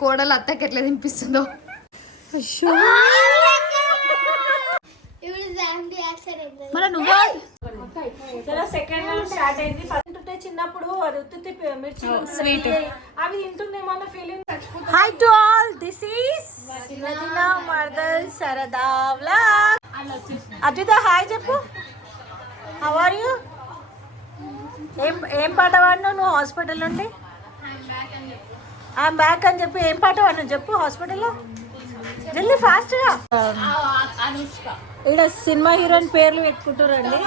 కోడలు అత్తకి ఎట్లా తినిపిస్తుందో. మన నువ్వు సెకండ్ రౌండ్ స్టార్ట్ అయింది. ఫస్ట్ చిన్నప్పుడు అది ఉత్తి మిర్చి స్వీట్ అవి తింటుందేమో అన్న feeling. Hi to all, this is వదినా మర్దల్ సరదా వ్లాగ్. అద్విత హాయ్ చెప్పు. How are you? ఏం పాట పాడినావు నువ్వు హాస్పిటల్ నుండి? ఐఎమ్ బ్యాక్ అని చెప్పి ఏం పాట పాడినావు చెప్పు హాస్పిటల్లో. జల్దీ ఫాస్ట్గా. ఇక్కడ సినిమా హీరోయిన్ పేర్లు పెట్టుకుంటారండి.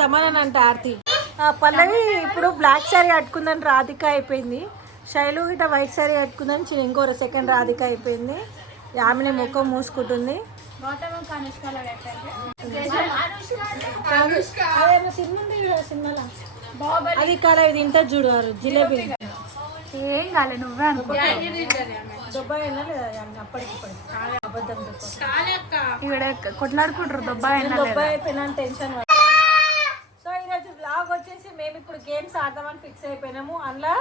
తమన్ అంట ఆర్తి. పల్లవి ఇప్పుడు బ్లాక్ శారీ కట్టుకుందని రాధిక అయిపోయింది. శైలు ఇట్లా వైట్ శారీ కట్టుకుందని ఇంకో సెకండ్ రాధిక అయిపోయింది. ఆమెని ముఖం మూసుకుంటుంది. సినిమాలో అది కాదు, ఇది ఇంటర్ చూడు జిలేబీ. ఏం కాలే నువ్వే అనుకో. ఇక్కడ కొట్లాడుకుంటారు దొబ్బాయి అయిపోయినా టెన్షన్. సో ఈరోజు బ్లాగ్ వచ్చేసి మేము ఇప్పుడు గేమ్స్ ఆడదామని ఫిక్స్ అయిపోయినాము. అందులో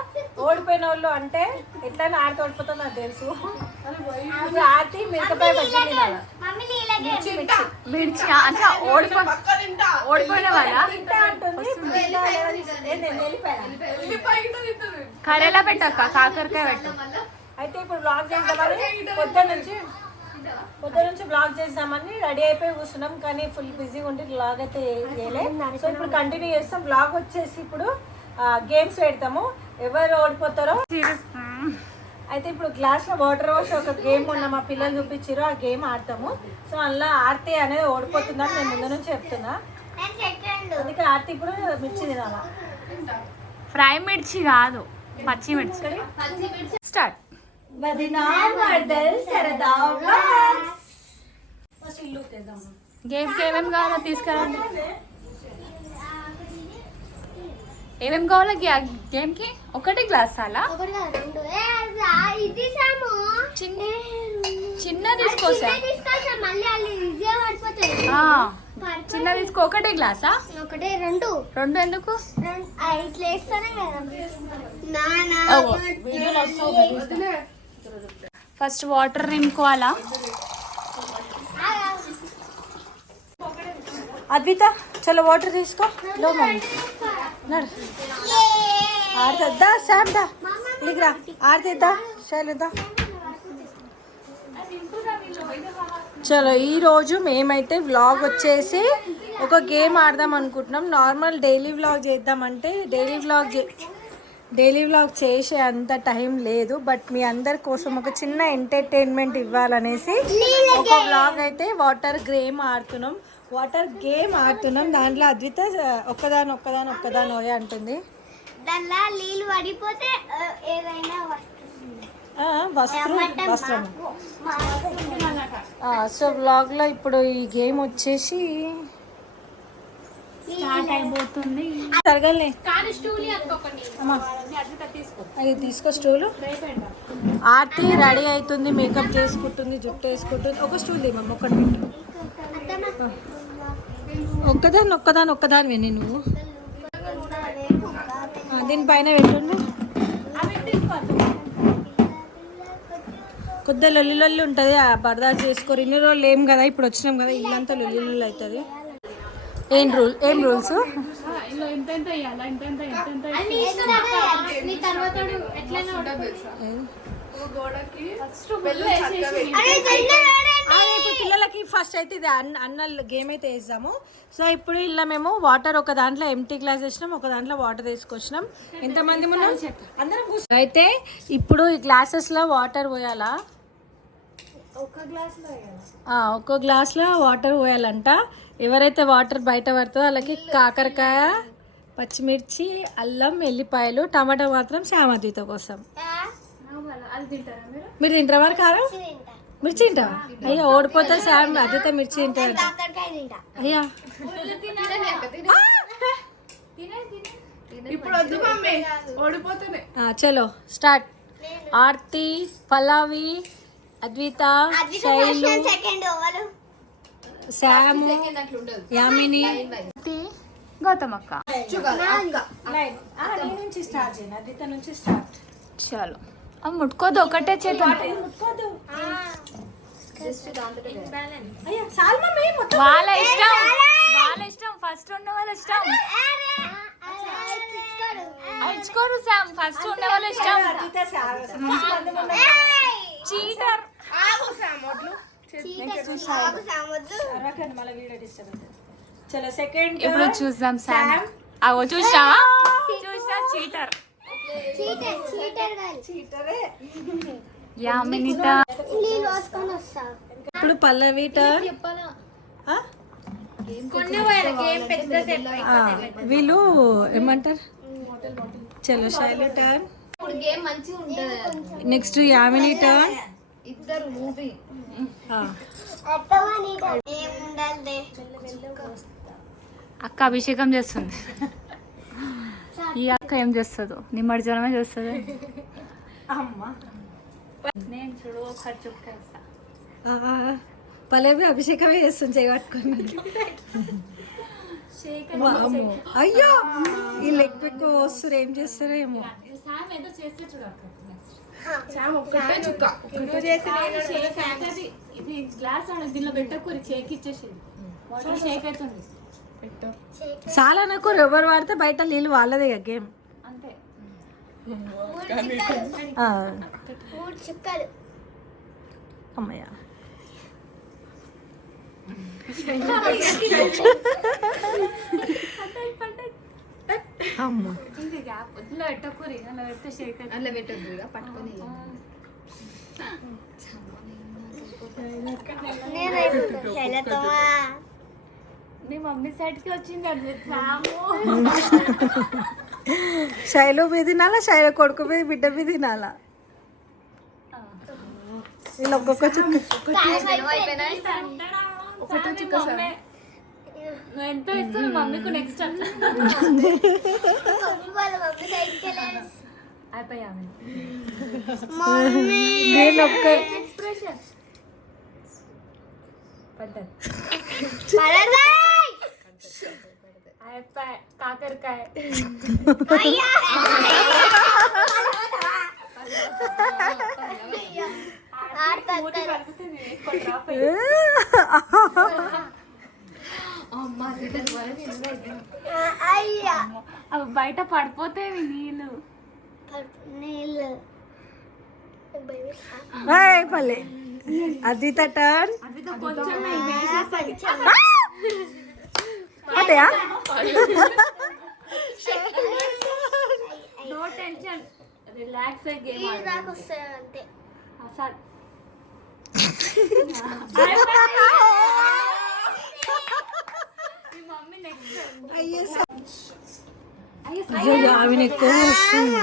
ఓడిపోయిన వాళ్ళు అంటే ఎట్లయినా ఆడితే ఓడిపోతుందో నాకు తెలుసు. ఆర్తి మిరపకాయ బజ్జీ తినాలి. ఓడిపోయిన వాళ్ళ కరేలా పెట్టక్క, కాకరకాయ పెట్టు. అయితే ఇప్పుడు బ్లాగ్ చేద్దామని పొద్దు నుంచి బ్లాగ్ చేద్దామని రెడీ అయిపోయి కూర్చున్నాం. కానీ ఫుల్ బిజీగా ఉండి బ్లాగ్ అయితే చేయలేదు. సో ఇప్పుడు కంటిన్యూ చేస్తాం. బ్లాగ్ వచ్చేసి ఇప్పుడు గేమ్స్ పెడతాము. ఎవరు ఓడిపోతారో. అయితే ఇప్పుడు గ్లాస్లో వాటర్ పోసి ఒక గేమ్ ఉన్న మా పిల్లలు చూపించారు, ఆ గేమ్ ఆడతాము. సో అందులో ఆర్తి అనేది ఓడిపోతుందని నేను ముందు నుంచి చెప్తున్నా. అందుకే ఆర్తి ఇప్పుడు మిర్చి తినాలా. ఫ్రై మిర్చి కాదు, పచ్చి మిర్చి. స్టార్ట్. గేమ్కి ఏమేమి కావాలో తీసుకురండి. ఏమేమి కావాలో గేమ్కి? ఒకటి గ్లాస్ చాలా చిన్న తీసుకోసా. చిన్న తీసుకో. ఒకటే గ్లాసా? ఒకటే. రెండు ఎందుకు? First water నింపుకోవాలా? అద్విత చలో వాటర్ తీసుకో. లో ఆడుతుందా శాందా ఇదిరా ఆడుతుందా శైలుదా. చలో ఈరోజు మేమైతే వ్లాగ్ వచ్చేసి ఒక గేమ్ ఆడదాం అనుకుంటున్నాం. నార్మల్ డైలీ వ్లాగ్ చేద్దామంటే డైలీ వ్లాగ్ చేసే అంత టైం లేదు. బట్ మీ అందరి కోసం ఒక చిన్న ఎంటర్టైన్మెంట్ ఇవ్వాలనేసి ఒక వ్లాగ్ అయితే వాటర్ గేమ్ ఆడుతున్నాం. దాంట్లో అద్విత ఒక్కదాని ఓయ అంటుంది. వస్త్రం. సో వ్లాగ్లో ఇప్పుడు ఈ గేమ్ వచ్చేసి జరగలే. అది తీసుకో స్టూలు. ఆర్తి రెడీ అవుతుంది, మేకప్ చేసుకుంటుంది, జుట్టు వేసుకుంటుంది. ఒక స్టూల్ దిమ్మమ్మ ఒకటి ఒక్కదాని విని నువ్వు దీనిపైన పెట్టండి. కొద్దిగా లొల్లి ఉంటుంది, బర్దా చేసుకోరు. ఇన్ని రోజులు ఏం కదా, ఇప్పుడు వచ్చినాం కదా, ఇల్లంతా లొల్లి అవుతుంది. ఏం రూల్స్? పిల్లలకి ఫస్ట్ అయితే ఇది అన్న గేమ్ అయితే వేసాము. సో ఇప్పుడు ఇలా మేము వాటర్ ఒక దాంట్లో ఎంటీ గ్లాస్ వేసినాం, ఒక దాంట్లో వాటర్ తీసుకొచ్చినాం. ఎంతమంది ఉన్నాం అందరం కూర్చొని. అయితే ఇప్పుడు ఈ గ్లాసెస్లో వాటర్ పోయాలా? ఒక్కో గ్లాస్లో వాటర్ పోయాలంట. ఎవరైతే వాటర్ బయట పడుతుందో వాళ్ళకి కాకరకాయ, పచ్చిమిర్చి, అల్లం, ఎల్లిపాయలు, టమాటా మాత్రం శామద్విత కోసం. మీరు తింటారా మరి కారం? మిర్చి తింటావా? అయ్యా ఓడిపోతే శామ్ అద్విత మిర్చి తింటారు. అయ్యా చలో స్టార్ట్. ఆర్తి, పల్లవి, అద్విత, శైలు, శాము, యామిని, గౌతమక్క. చలో ముట్టుకోదు ఒకటే చేతి ముట్టుకోదు. అయ్యా చాలు మమ్మీ మొత్తం. వాళ్ళ ఇష్టం ఫస్ట్ ఉన్న వాళ్ళ ఇష్టం. ఇచ్చుకోరు సామ్, ఫస్ట్ ఉన్న వాళ్ళ ఇష్టం. చీటర్. చలో సెకండ్ ఇప్పుడు చూద్దాం సామ్. అవో చూసా చీటర్. యామినిత. ఇప్పుడు పల్లవి టర్న్. వీళ్ళు ఏమంటారు? చలో Shailu turn. Next Yamini turn. ఇద్దరు మూవీ అక్క అభిషేకం చేస్తుంది. ఈ అక్క ఏం చేస్తుందో నిమజ్జనమే చేస్తుంది. నేను చూడు ఒకసారి చుక్కేస్తా. పల్లవి అభిషేకమే చేస్తుంది చేయగట్టుకుని. అయ్యో ఈ లెగ్ పెక్కు వస్తారు, ఏం చేస్తారో ఏమో. ఇది గ్లాస్ దీనిలో పెట్టకూరి షేక్ ఇచ్చేసేది. షేక్ అవుతుంది. చాలా నాకు ఎవరు వాడితే బయట నీళ్ళు వాళ్ళదే గేమ్ అంతే. అమ్మయ్య అమ్మ ఇది గ్యాప్ వద్దులో పెట్టకూరి, అలా పెడితే షేక్ అవుతుంది. అలా పెట్టద్దు పట్టుకొని. నీ మమ్మీ సైడ్కి వచ్చింది అది. శైలు మీద తినాలా, శైలు కొడుకు మీద బిడ్డ మీద తినాలా? వీళ్ళు ఒక్కొక్క చుక్క. నువ్వు ఎంత ఇస్తున్నావు మమ్మీకు నెక్స్ట్ అట్లా అయిపోయా. నేను ఒక్క ఎక్స్ప్రెషన్ అయిపోయి కాకరకాయ. అవి బయట పడిపోతాయి నీళ్ళు. పల్లె అది టర్న్. కొంచెం అదేయా నో టెన్షన్, రిలాక్స్ అయ్యి గేమ్ ఆడు. అసలు మమ్మీ నెక్స్ట్. ఆమె ఎక్కువ వస్తుంది.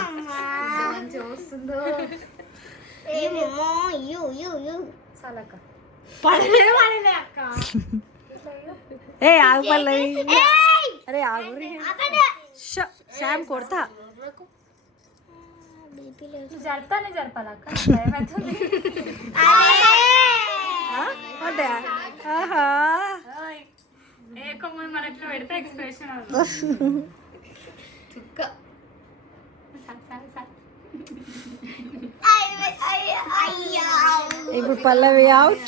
ఏ ఆగు పల్లవి. అరే ఆగు, శ్యామ్ కొడతా. జరుపుతానే జరపాలక్క, భయం అవుతుంది. ఏకముందు మనకి పెడితే ఎక్స్ప్రెషన్ చుక్క. ఇప్పుడు పల్లవి అవుట్.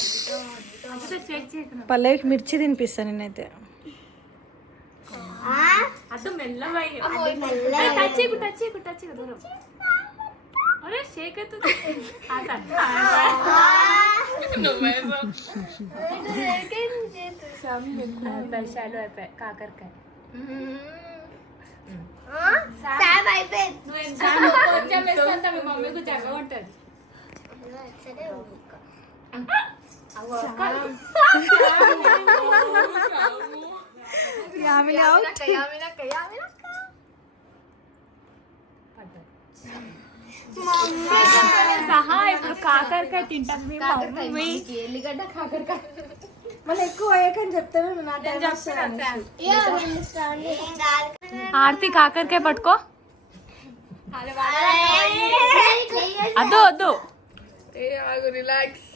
పల్లవికి మిర్చి తినిపిస్తాను నేనైతే. అటు మెల్లగా టచ్ దూరం. అరే షేక్ అవుతుంది. శాలు అయిపోయాయి. కాకరకాయ కొంచెం వేస్తుంటా, మీ మమ్మీకు జగ్గ ఉంటుంది. సహా ఇప్పుడు కాకరకాయ తింటాం. ఎల్లిగడ్డ కాకరకాయ మళ్ళీ ఎక్కువ అయ్యాకని చెప్తాను. ఆర్తి కాకరకాయ పట్టుకో. అద్దు వద్దు, రిలాక్స్.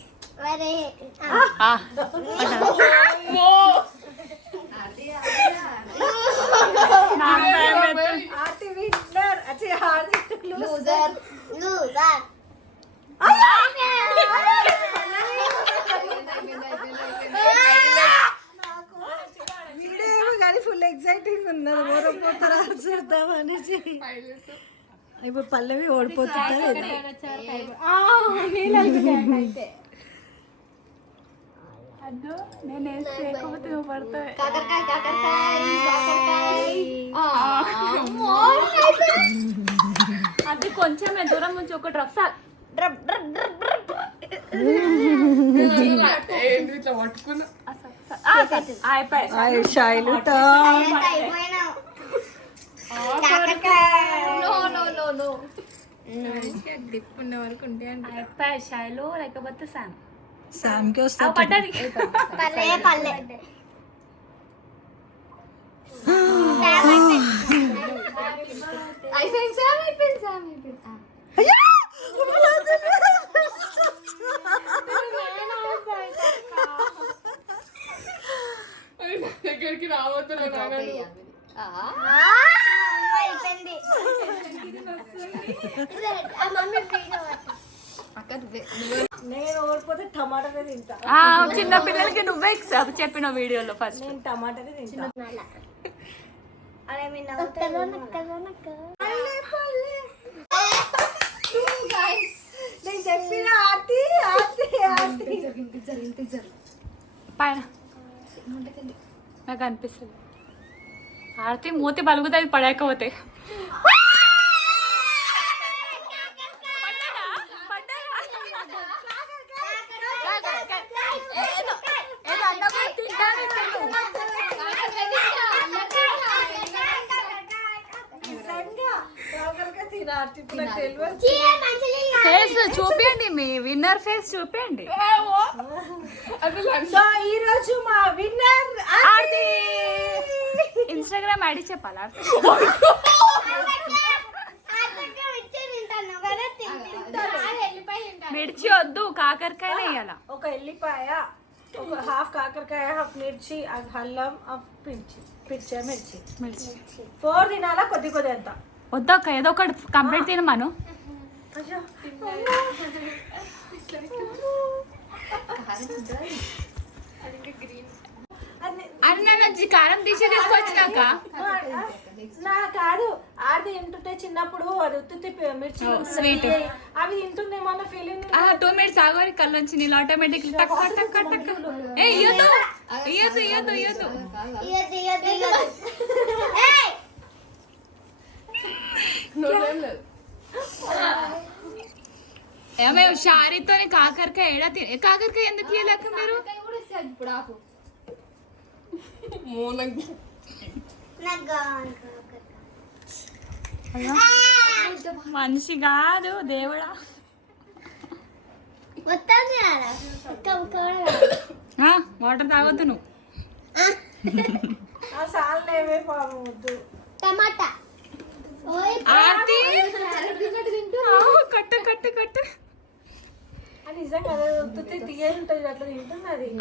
ఓడిపోతారా చేద్దాం అనేసి ఇప్పుడు పల్లవి ఓడిపోతుందా నేను వేసుకోకపోతే పడతాయి. అది కొంచెం దూరం నుంచి ఒక డ్రప్ ఇట్లా పట్టుకున్నా శైలు డిప్ ఉన్న వరకు ఉంటే అయిపోయి శైలు లేకపోతే శామ్ శామ్కి వస్తా పడ్డది. దగ్గరికి రావద్దు నేను ఓడిపోతే టమాటానే తింటా. చిన్న పిల్లలకి నువ్వే చెప్పిన వీడియోలో ఫస్ట్ నేను టమాటానే తింటా. నేను చెప్పిన ఆర్తి ఆర్తి ఆర్తి పైన నాకు అనిపిస్తుంది ఆడితే మూతి బలుగుతుంది పడకపోతే. ఫేస్ చూపించండి, మీ విన్నర్ ఫేస్ చూపించండి. సో ఈ రోజు మా విన్నర్ ఇన్స్టాగ్రామ్ ఐడి చెప్పాలా? మిర్చి వద్దు, కాకరకాయ వేయాల. ఒక ఎల్లిపాయ, ఒక హాఫ్ కాకరకాయ, హాఫ్ మిర్చి, అల్లం, హాఫ్ మిర్చి 4 తినాలా కొద్ది కొద్ది అంత వద్దొక్క ఏదో ఒకటి కంప్లీట్ తినమాను. అన్న నుంచి కారం తీసి తీసుకొచ్చినాక నా కాదు ఆది తింటుంటే చిన్నప్పుడు అది ఉత్తి మిర్చి స్వీట్ అవి తింటుందేమో అన్న ఫీలింగ్. 2 మినిట్స్ ఆగోరి కళ్ళొంచి నీళ్ళు ఆటోమేటిక్ టక్ టక్ టక్ టక్. ఏ ఇయ్యొద్దు ఇయ్యొద్దు ఇయ్యొద్దు ఇయ్యొద్దు. ఏమే షారీతోనే కాకరకాయ ఏడా కాకరకాయ ఎందుకు ఇయ్యలేక మీరు? మనిషి కాదు దేవుడా. వాటర్ తాగొద్దు నువ్వు. టమాటా ఆర్తి కట్టు కట్టు కట్టు.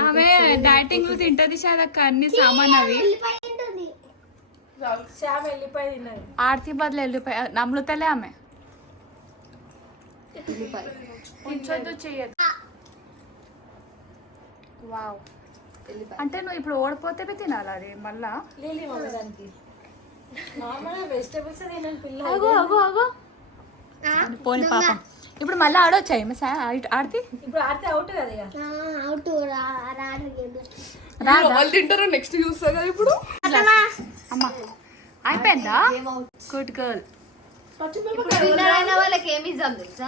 ఆమె డైటింగ్ లో తింటది శాదక్క అన్ని సామాన్ అవి. ఆర్తి బదులు వెళ్ళిపోయి నమ్ముతలే ఆమె. ఉంచొద్దు చెయ్యదు. వావ్ అంటే నువ్వు ఇప్పుడు ఓడిపోతే తినాలి అది మళ్ళా. పోనీ పాపం ఇప్పుడు మళ్ళీ ఆడొచ్చా ఆడితే? ఇప్పుడు ఆడితే అవుట్ కదా. వాళ్ళు తింటారు నెక్స్ట్ చూస్తా కదా ఇప్పుడు. అమ్మా అయిపోయిందా? Good girl. వాళ్ళకి ఏమి ఇద్దాం తెలుసా?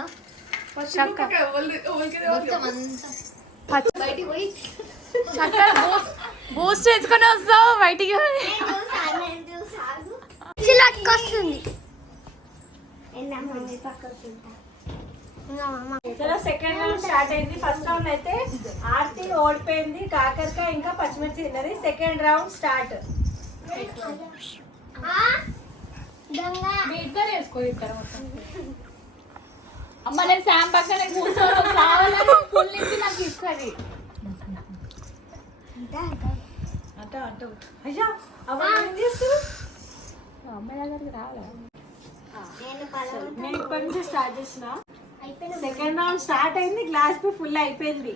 బూస్ట్ వేసుకొని వస్తావు బయటికి. సెకండ్ రౌండ్ స్టార్ట్ అయింది. ఫస్ట్ రౌండ్ అయితే ఆర్తి ఓడిపోయింది, కాకరకాయ ఇంకా పచ్చిమిర్చి తిన్నది. Second round start. అమ్మ నేను శామ్ పక్కన కూర్చోను కావాలని ఫుల్ నింపి నాకు ఇస్తుంది. అయ్యా ఏం చేస్తారు? అమ్మాయి దగ్గరికి రావాలా? నేను ఇప్పటి నుంచి స్టార్ట్ చేసిన. సెకండ్ రౌండ్ స్టార్ట్ అయింది, గ్లాస్ పి ఫుల్ అయిపోయింది.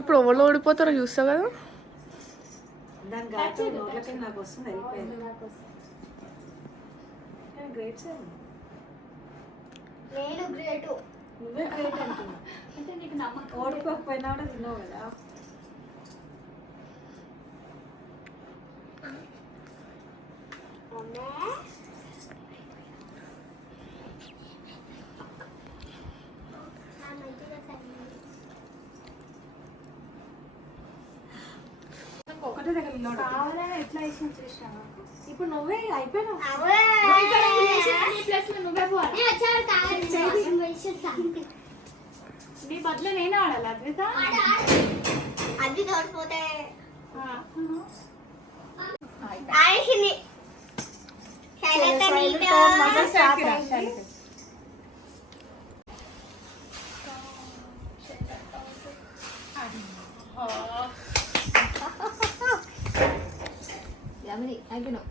ఇప్పుడు ఎవరు ఓడిపోతారో చూస్తా కదా. దాని ఘాటు నోట్లకి నాకు వస్తుంది అయిపోయింది. గ్రేట్ సార్ నేను గ్రేటు. నువ్వే గ్రేట్ అంటున్నా. అంటే నీకు నమ్మకం ఓడిపోకపోయినా కూడా తిన్నావు కదా. ఒకటే దగ్గర కావాలని ఎట్లా వేసి చూసినావా? ఇప్పుడు నువ్వే అయిపోయినావు. నువ్వే పోవాలి. నీ బదులు నేనే ఆడాలి అద్విత. అది తోడిపోతే ఆడేసింది. అయిపోయినావు.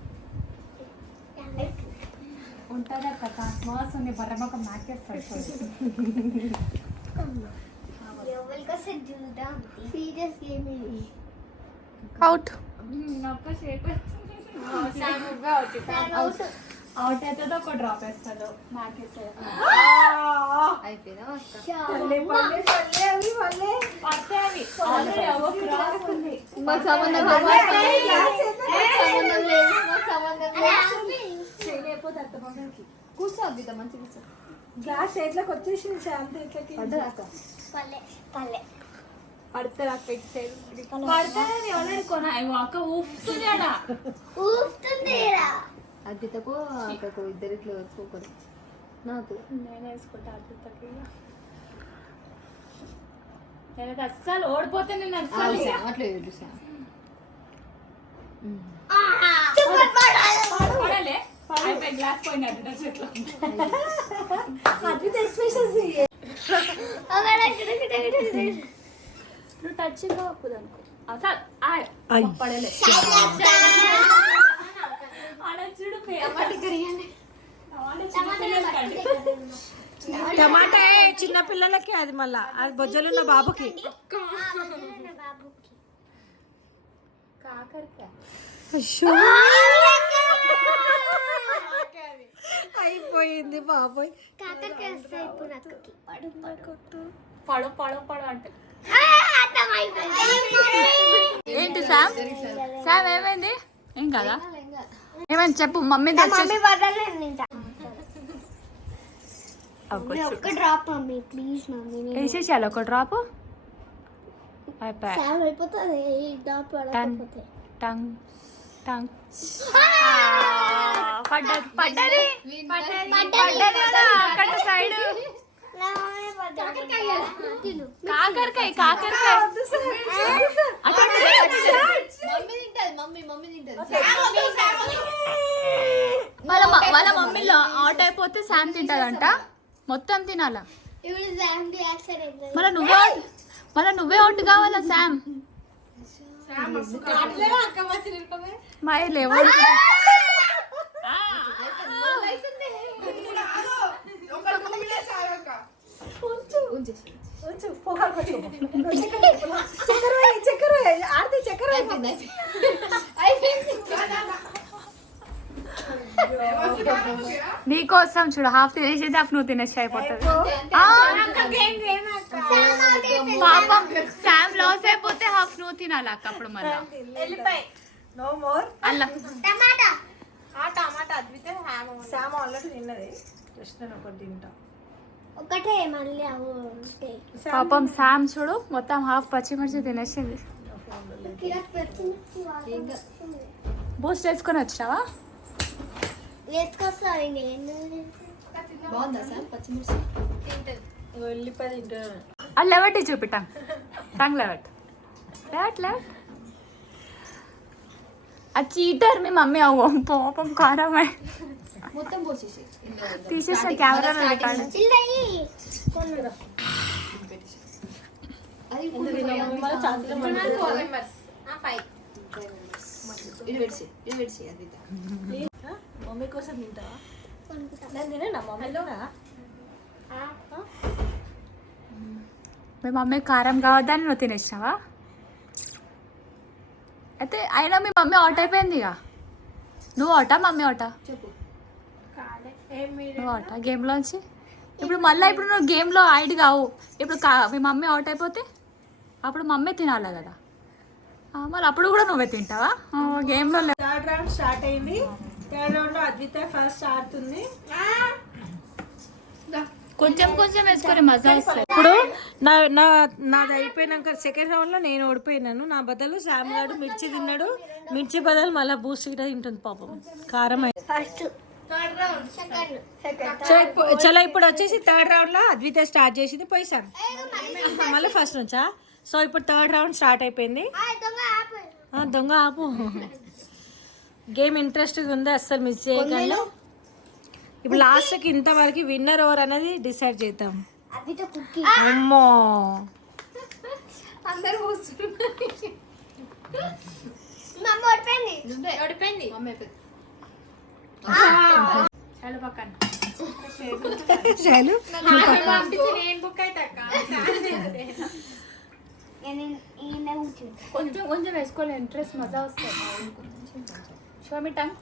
ఉంటుందా కథ మోసం నీ బర్రమొకం నాకేస్తాడు. ఎవరికొస్తే చూద్దాం. సీరియస్ గేమ్ ఇది. అవుట్. అవుట్ అవుతుందో ఒక డ్రాప్ వేస్తాడు నాకేస్తాడు. అయిపోయిందా? మాకు సంబంధం కూర్చో అద్విత, మంచి కూర్చో. గ్లాస్ చేతిలోకి వచ్చేసింది. శాంతి ఇట్లకి పడితే అక్క ఊపుతుంది ఆడ. అద్వితకు అక్కకు ఇద్దరిట్లో వచ్చుకోకూడదు. నాకు నేను వేసుకుంటా అద్భుతకి. నేనైతే అస్సలు ఓడిపోతే నేను అస్సలు అట్లేదు చూసా. పడాలే అయిపోయి గ్లాస్ పోయినట్టు చెట్లు. అద్భుత ఎక్స్ప్రెషన్స్. నువ్వు టచ్ కావద్దు అనుకో అసలు పడలే. టమాటా చిన్న పిల్లలకి, అది మళ్ళా అది బొజ్జలున్న బాబుకి. అయిపోయింది బాబోయ్. పడు పడు పడు అంటే ఏంటి సామ్? సామ్ ఏమైంది? ఏం కదా ఏమైంది చెప్పు. మమ్మీ ఒక్క డ్రాప్ మమ్మీ ప్లీజ్ మమ్మీ. వేసేసాలి ఒక డ్రాప్ అయిపోయి. అయిపోతుంది డ్రాప్ పడకపోతే. టంగ్ టంగ్ పడ్డది పడ్డది అక్కడ సైడ్. కాకరకాయ కాకరకాయ వాళ్ళ మమ్మీలో అవుట్ అయిపోతే శామ్ తింటదంట. మొత్తం తినాలా. మళ్ళీ నువ్వే అవుట్ కావాలా శామ్. మా లేవు నీకోసం చూడు హాఫ్ తినేసేది హాఫ్ నువ్వు తినేసి అయిపోతుంది. పాపం శామ్ లాస్ అయిపోతే హాఫ్ నువ్వు తినాలి అక్క. అప్పుడు మళ్ళీ అలా టమాటా అద్భుత శామ్ ఆల్రెడీ తిన్నది. జస్ట్ నేను ఒకటి తింటా. ఒకటే మళ్ళీ పాపం శామ్ చూడు మొత్తం హాఫ్ పచ్చిమిర్చి తినేసింది. బూస్ట్ వేసుకొని వచ్చినావా? వేసుకొస్తా. బాగుందా సార్ పచ్చిమిర్చి? ఉల్లిపాయ తింటాను. అది లెవెట్ చూపిటాం టంగ్ లెవెట్ లెవెట్ లెవెట్. ఆ చీటర్ మీ మమ్మీ అవ్వ పాపం కారమే మొత్తం పోసేసి తీసేసిన కెమెరాలో రికార్డు. మమ్మీ కోసం తింటావా? నేను తినేనా మమ్మీలోనా? మీ మమ్మీ కారం కావద్దని నువ్వు తినేసినావా? అయితే అయినా మీ మమ్మీ అవుట్ అయిపోయింది ఇక. నువ్వు అవుటా మమ్మీ అవుటా? నువ్వు అవుటా గేమ్లోంచి? ఇప్పుడు మళ్ళీ ఇప్పుడు నువ్వు గేమ్లో ఐడి కావు. ఇప్పుడు మీ మమ్మీ అవుట్ అయిపోతే అప్పుడు మమ్మీ తినాలి కదా, మళ్ళీ అప్పుడు కూడా నువ్వే తింటావా గేమ్లో? థర్డ్ రౌండ్ స్టార్ట్ అయింది. థర్డ్ రౌండ్లో అద్విత ఫస్ట్ ఆడుతుంది. కొంచెం కొంచెం వేసుకొని మజా వస్తుంది. ఇప్పుడు నాది అయిపోయినాక సెకండ్ రౌండ్లో నేను ఓడిపోయినాను. నా బదులు శామ్ గారు మిర్చి తిన్నాడు. మిర్చి బదులు మళ్ళీ బూస్ట్ గిట్ట తింటుంది పాపం, కారం అయింది. చలో ఇప్పుడు వచ్చేసి థర్డ్ రౌండ్లో అద్విత స్టార్ట్ చేసింది. పోయిసాం మళ్ళీ ఫస్ట్ నుంచా? సో ఇప్పుడు థర్డ్ రౌండ్ స్టార్ట్ అయిపోయింది. దొంగ ఆపు. గేమ్ ఇంట్రెస్ట్గా ఉంది, అస్సలు మిస్ చేయగలను. ఇప్పుడు లాస్ట్కి ఇంతవరకు విన్నర్ ఓవర్ అనేది డిసైడ్ చేద్దాం. అమ్మో శైలు కొంచెం కొంచెం వేసుకోవాలి, ఇంట్రెస్ట్ మజా వస్తుంది. Show me tongue.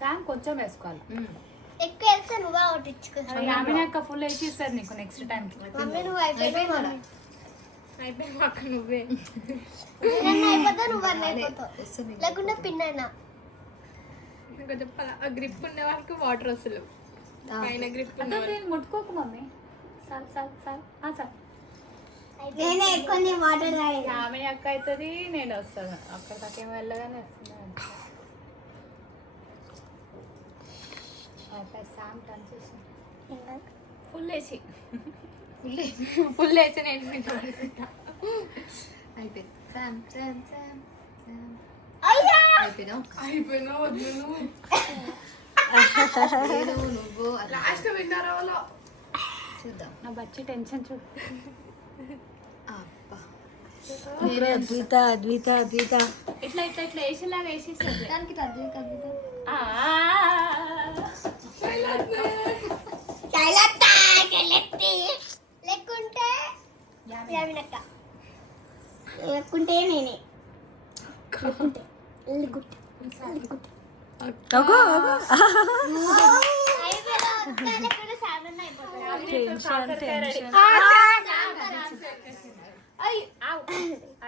శామ్ కొంచెం వేసుకోవాలి. ఎక్కువ వేస్తే నువ్వే ఒకటి యామినక్క ఫుల్ వేసి ఇస్తారు నీకు నెక్స్ట్ టైం. నువ్వు అయిపోయినా నువ్వే అయిపోతా, నువ్వు అన్న అయిపోతావు. లేకుంటే పిన్నైనా కొంచెం గ్రిప్ ఉన్న వాళ్ళకి వాటర్ వస్తలేవు. పైన గ్రిప్ ముట్టుకోకు mummy. Sir sir sir sir నేనే ఎక్కువ వాటర్ యామిని అక్క అవుతుంది, నేను వస్తాను. అక్కడ దాకేం వెళ్ళగానే వస్తున్నాను. శామ్ టర్న్ చేసి ఫుల్ వేసి నేను అయిపోయింది. శామ్ శామ్ శామ్ అయిపోయినావు నువ్వు లాస్ట్ విన్నర్ చూద్దాం. నా బచ్చి టెన్షన్ చూడు. అద్విత అద్విత అద్విత ఇట్లా ఇట్లా ఇట్లా వేసేలాగా వేసేసారు దానికి లేకుంటే లేకుంటే నేనే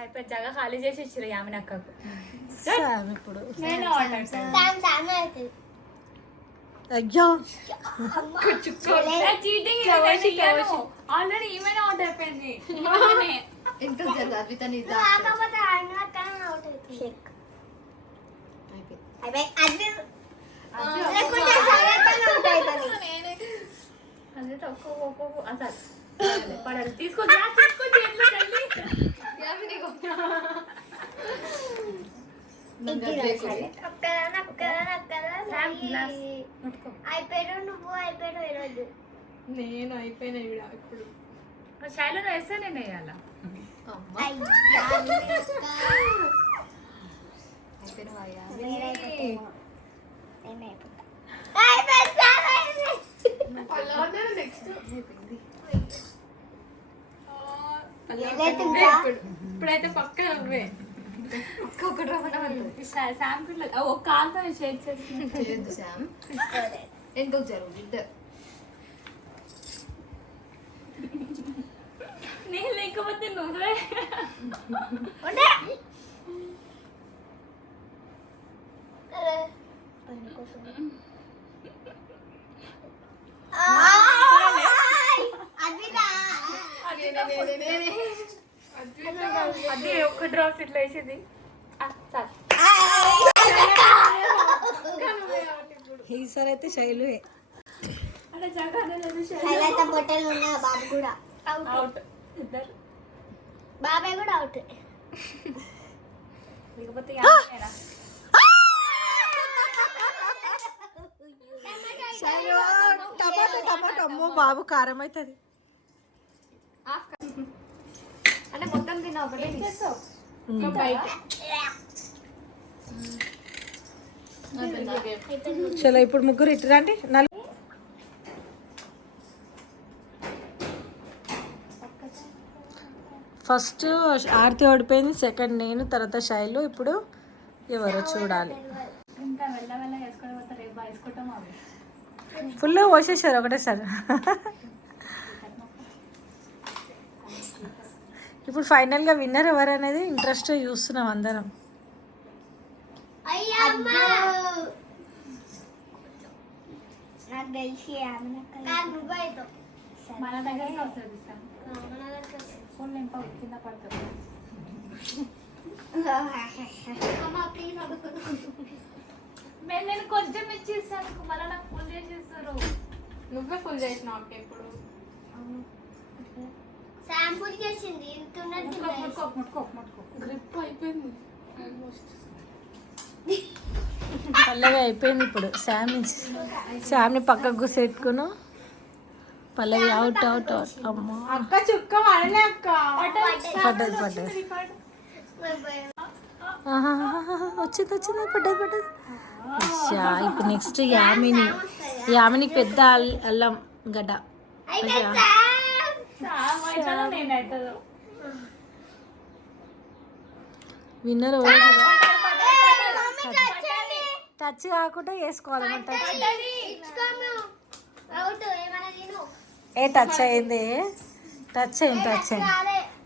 అయిపోయి జగ ఖాళీ చేసి ఇచ్చారు యామిని అక్కకు. ఇప్పుడు అయ్యో ఆల్రెడీ ఏమైనా అవుట్ అయిపోయింది. ఇంకా అద్విత పడాలి. తీసుకో అయిపోయాడు నువ్వు అయిపోయాడు ఈరోజు నేను అయిపోయినా ఇప్పుడు. శైలను వేస్తే నేను వేయాలా? ఇప్పుడైతే పక్క నువ్వే. ఒక కాలుతో షేక్ చేస్తుంది. శామ్ ఎందుకు జరుగు ఇద్దరు నేను లేకపోతే నువ్వే. అది ఒక్క డ్రాప్ ఇట్లా వేసేది. ఈసారి అయితే శైలు పొట్టలు ఉన్నా బాబు కూడా అవుట్. ఇద్దరు బాబాయ్ కూడా అవుట్. లేకపోతే టమాటో టమాటో అమ్మో బాబు కారం అవుతుంది. అంటే మొత్తం తిన్నా ఒకటే చలో ఇప్పుడు ముగ్గురు ఇటు రండి. ఫస్ట్ ఆర్తి ఓడిపోయింది, సెకండ్ నేను, తర్వాత శైలు. ఇప్పుడు ఎవరో చూడాలి. ఇంకా వెళ్ళ వేసుకొని పోతే రేపు వేసుకుంటాం అవి. ఫుల్గా పోసేసారు ఒకటేసారి. ఇప్పుడు ఫైనల్గా విన్నర్ ఎవరు అనేది ఇంట్రెస్ట్ చూస్తున్నాం అందరం. నాకు తెలిసి మన దగ్గరికి వస్తుంది ఫుల్ నింప కింద పడుతుంది. నేను కొంచెం ఇచ్చేసాను, మళ్ళీ నాకు ఫుల్ చేసేస్తారు. నువ్వే ఫుల్ చేసినావు అక్క ఇప్పుడు. శాంపుల్ చేసింది ముట్టుకో గ్రిప్ అయిపోయింది. పల్లవి అయిపోయింది. ఇప్పుడు శామ్ని పక్కకు కూర్చోట్టుకును. పల్లవి అవుట్ అవుట్ అవుట్. అమ్మా అక్క చుక్క పడలే అక్క. పడ్డది వచ్చింది పడ్డది. ఇప్పుడు నెక్స్ట్ యామినికి పెద్ద అల్లం గడ్డ. విన్నర్ టచ్ కాకుండా వేసుకోవాలి.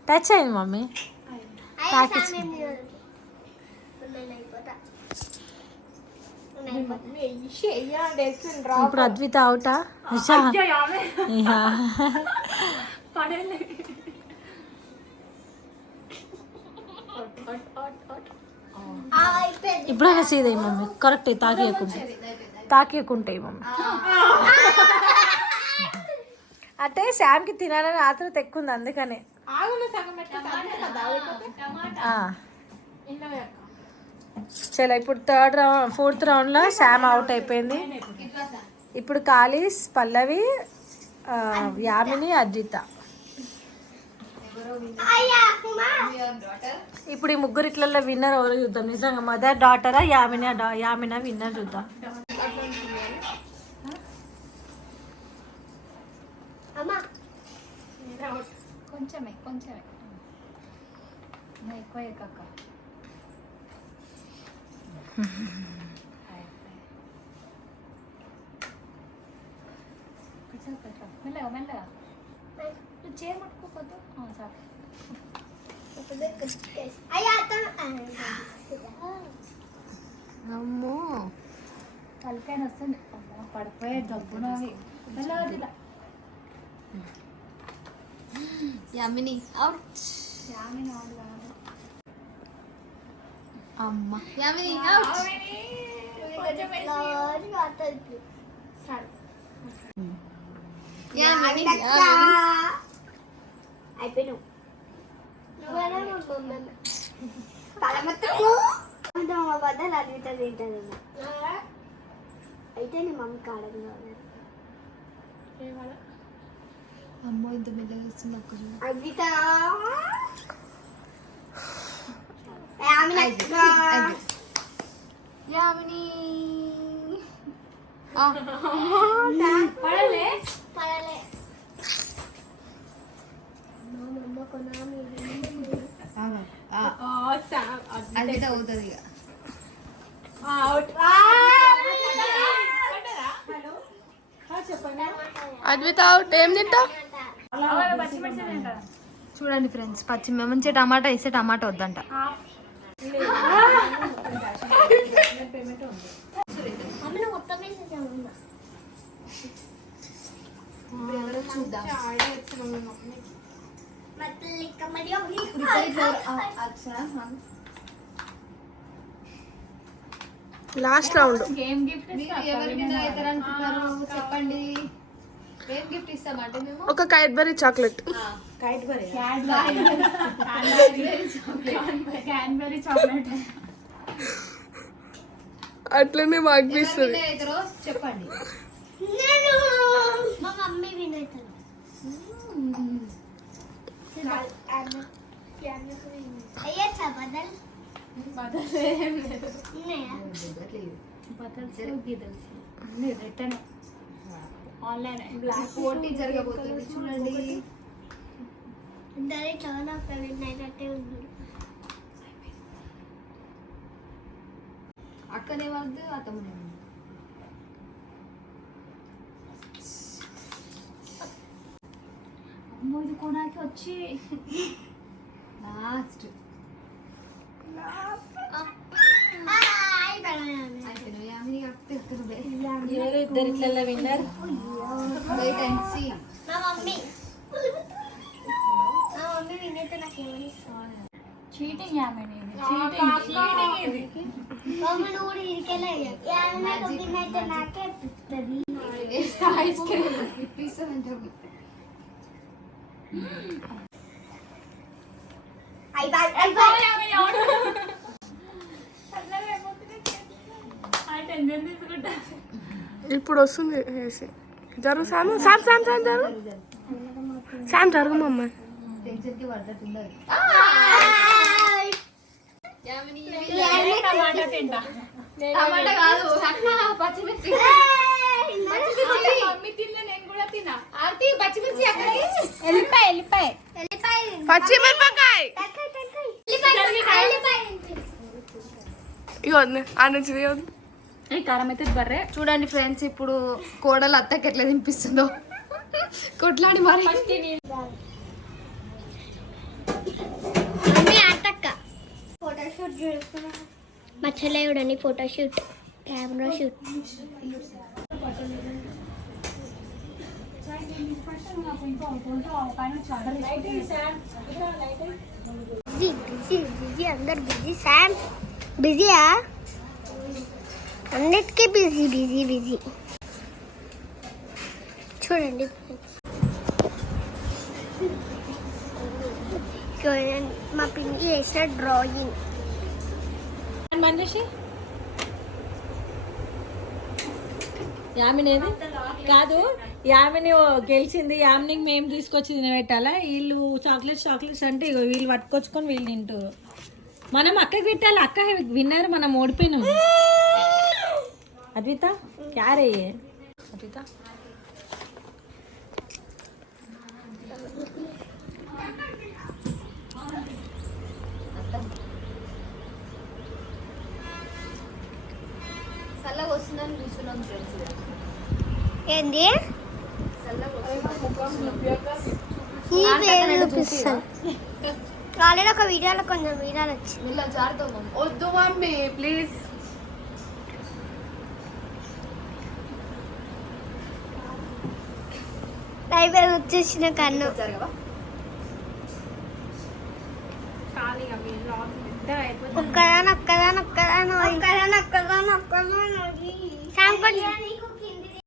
టచ్ అయింది మమ్మీ. ఇప్పుడు అద్విత అవుటా? ఇప్పుడు అయినా సీదా మమ్మీ. Correct తాకియకుంటాయి mummy. అంటే శామ్కి తినాలని ఆత్రం ఎక్కువ ఉంది, అందుకనే. చలో ఇప్పుడు ఫోర్త్ రౌండ్లో శామ్ అవుట్ అయిపోయింది. ఇప్పుడు కాళీస్, పల్లవి, యామిని, అద్విత. ఇప్పుడు ఈ ముగ్గురు ఇట్లలో విన్నర్ ఎవరో చూద్దాం. నిజంగా మదర్ డాటరా యామినా విన్నర్ చూద్దాం. కొంచెమే ఎక్కువ ఎక్కక్క. మెల్లగా చీర పట్టుకోపోతే సార్. అమ్మో తలకాయ వస్తుంది. పడిపోయే డబ్బున అవి. మెల్లగా యామిని అవుట్. అమ్మ యామిని అవుట్. అయిపోయినావు. బద్దలు అద్విత తింటుంది. అయితే నీ మమ్మీ కాడగా అమ్మో ఇంత మెల్లగా వస్తుంది ఒక్క చూడు. అద్విత యామిని పడలే అద్విత అవుతుంది ఇక. అద్విత అవుట్. ఏం తింటావు? చూడండి ఫ్రెండ్స్, మంచిగా టమాటా వేస్తే టమాటా వద్దంట. చూద్దాం. Last round. ఎవరికైనా అవుతారు అనుకుంటున్నారు చెప్పండి. ఏం గిఫ్ట్ ఇస్తామంటే మేము ఒక క్యాడ్బరీ చాక్లెట్. క్యాన్బెరీ చాక్లెట్ అట్లనే మాకు ఇస్తుంది. అవుతారో చెప్పండి. మా మమ్మీ వినవుతుంది. అయ్యా బదల్ రిటర్న్ ఆన్లైన్ పోటీ జరగబోతుంది చూడండి. అందరి చాలా విన్ అయినట్టే ఉన్నాడు. అక్కనే వద్దు అతమ్ముడే అమ్మో ఇది కొనాకి వచ్చి లాస్ట్ ఎవరు ఇద్దరు ఇట్లా విన్నారు? నా మమ్మీ విన్ అయితే నాకేమని చీటింగ్ యామిని మమ్మీ నువ్వు కూడా ఇరికెళ్ళా విన్ అయితే నాకే ఇస్తుంది. ఐస్ క్రీమ్ ఇప్పిస్తానంటే ఇప్పుడు వస్తుంది వేసి జరుగు సాము సామ్ సామ్ సామ్ జరుగు సామ్ జరుగుమమ్మ టెన్షన్కి పడుతుంది టమాటా కాదు పచ్చిమిర్చి మమ్మీ తిన్నా నేను కూడా తిన్నా ఆర్తి పచ్చిమిర్చి వెళ్ళిపోయి పచ్చిమిరపకాయ ఇవ్వద్దు ఆ నుంచి ఇవ్వద్దు. ఏ కారం అయితే బర్రే చూడండి ఫ్రెండ్స్ ఇప్పుడు కోడలు అత్తకి ఎట్లా తినిపిస్తుందో కొట్లాడి మరి మమ్మీ ఆటక్క ఫోటోషూట్ చూస్తున్నా మచ్చలేవుడని ఫోటోషూట్ కెమెరా షూట్. బిజీ అందరు బిజీ శామ్ బిజీయా అన్నిటికీ బిజీ చూడండి మా పిండి చేసిన డ్రాయింగ్ మనిషి యామినేది కాదు, యామిని గెలిచింది, యామినికి మేము తీసుకొచ్చింది పెట్టాలా? వీళ్ళు చాక్లెట్స్ అంటే ఇగో వీళ్ళు పట్టుకొచ్చుకొని వీళ్ళు తింటారు. మనం అక్కకి పెట్టాలి, అక్క విన్నారు, మనం ఓడిపోయినాం. అద్విత క్యారే అద్విత చల్లగా వస్తుందని చూస్తున్నాం ఫ్రెండ్స్. ఏంది ఆల్రెడీ ఒక వీడియోలో కొంచెం వీడియోలు వచ్చింది. వీళ్ళ జారుతాం వద్దు మమ్మీ ప్లీజ్. అయిపోయి వచ్చేసిన కన్ను జరగవా ఒక్కదాని